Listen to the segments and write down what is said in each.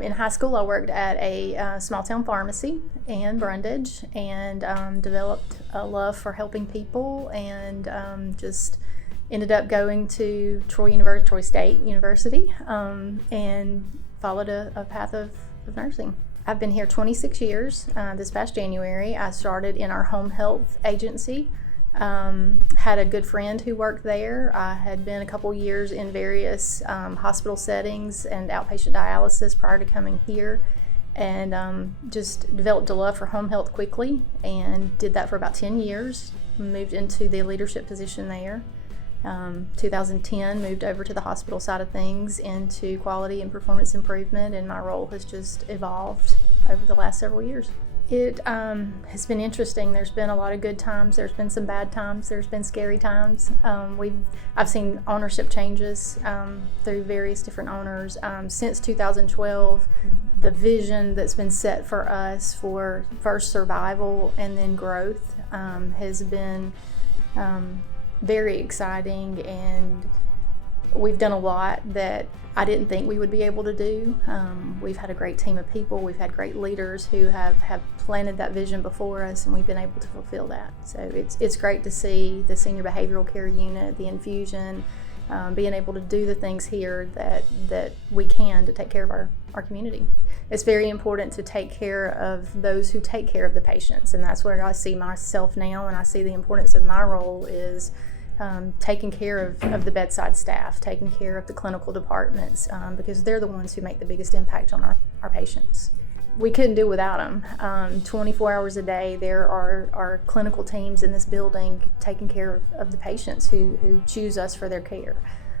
In high school, I worked at a small town pharmacy in Brundage and developed a love for helping people, and just ended up going to Troy State University and followed a path of nursing. I've been here 26 years. This past January, I started in our home health agency. Had a good friend who worked there. I had been a couple years in various hospital settings and outpatient dialysis prior to coming here, and just developed a love for home health quickly and did that for about 10 years. Moved into the leadership position there. 2010, moved over to the hospital side of things into quality and performance improvement, and my role has just evolved over the last several years. It has been interesting. There's been a lot of good times. There's been some bad times. There's been scary times. I've seen ownership changes through various different owners. Since 2012, the vision that's been set for us for first survival and then growth has been very exciting, and we've done a lot that I didn't think we would be able to do. We've had a great team of people. We've had great leaders who have planted that vision before us, and we've been able to fulfill that. So it's great to see the senior behavioral care unit, the infusion, being able to do the things here that we can to take care of our community. It's very important to take care of those who take care of the patients, and that's where I see myself now, and I see the importance of my role is taking care of the bedside staff, taking care of the clinical departments, because they're the ones who make the biggest impact on our patients. We couldn't do without them. 24 hours a day, there are clinical teams in this building taking care of the patients who choose us for their care.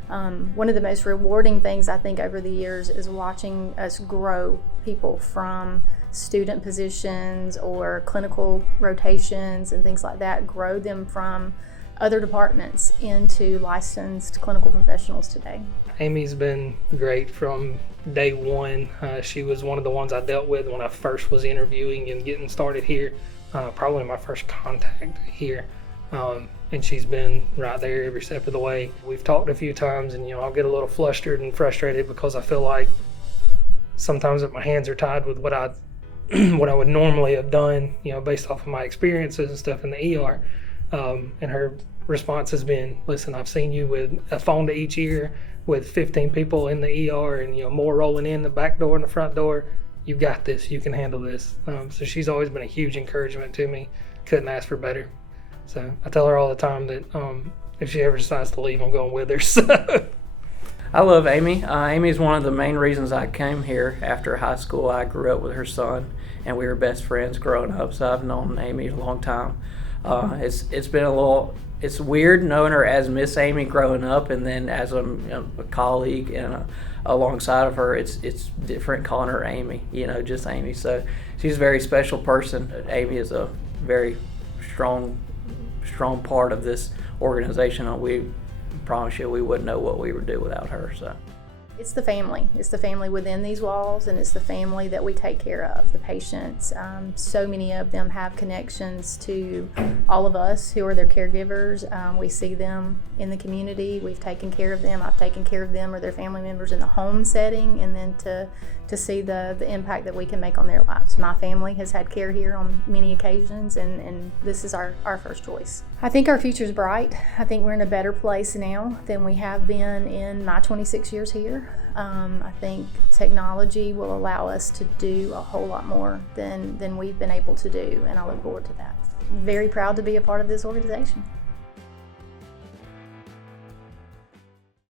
One of the most rewarding things I think over the years is watching us grow people from student positions or clinical rotations and things like that, grow them from other departments into licensed clinical professionals today. Amy's been great from day one. She was one of the ones I dealt with when I first was interviewing and getting started here, probably my first contact here. And she's been right there every step of the way. We've talked a few times, and I'll get a little flustered and frustrated because I feel like sometimes that my hands are tied with what I would normally have done, based off of my experiences and stuff in the ER. And her response has been, listen, I've seen you with a phone to each ear with 15 people in the ER and more rolling in the back door and the front door. You got this. You can handle this. So she's always been a huge encouragement to me. Couldn't ask for better. So I tell her all the time that if she ever decides to leave, I'm going with her. So. I love Amy. Amy is one of the main reasons I came here after high school. I grew up with her son, and we were best friends growing up, so I've known Amy a long time. It's been it's weird knowing her as Miss Amy growing up, and then as a colleague and alongside of her, it's different calling her Amy, just Amy. So she's a very special person. Amy is a very strong part of this organization, and we promise you we wouldn't know what we would do without her. So it's the family. It's the family within these walls, and it's the family that we take care of, the patients. So many of them have connections to all of us who are their caregivers. We see them in the community. We've taken care of them. I've taken care of them or their family members in the home setting, and then to see the impact that we can make on their lives. My family has had care here on many occasions, and this is our first choice. I think our future's bright. I think we're in a better place now than we have been in my 26 years here. I think technology will allow us to do a whole lot more than we've been able to do, and I look forward to that. Very proud to be a part of this organization.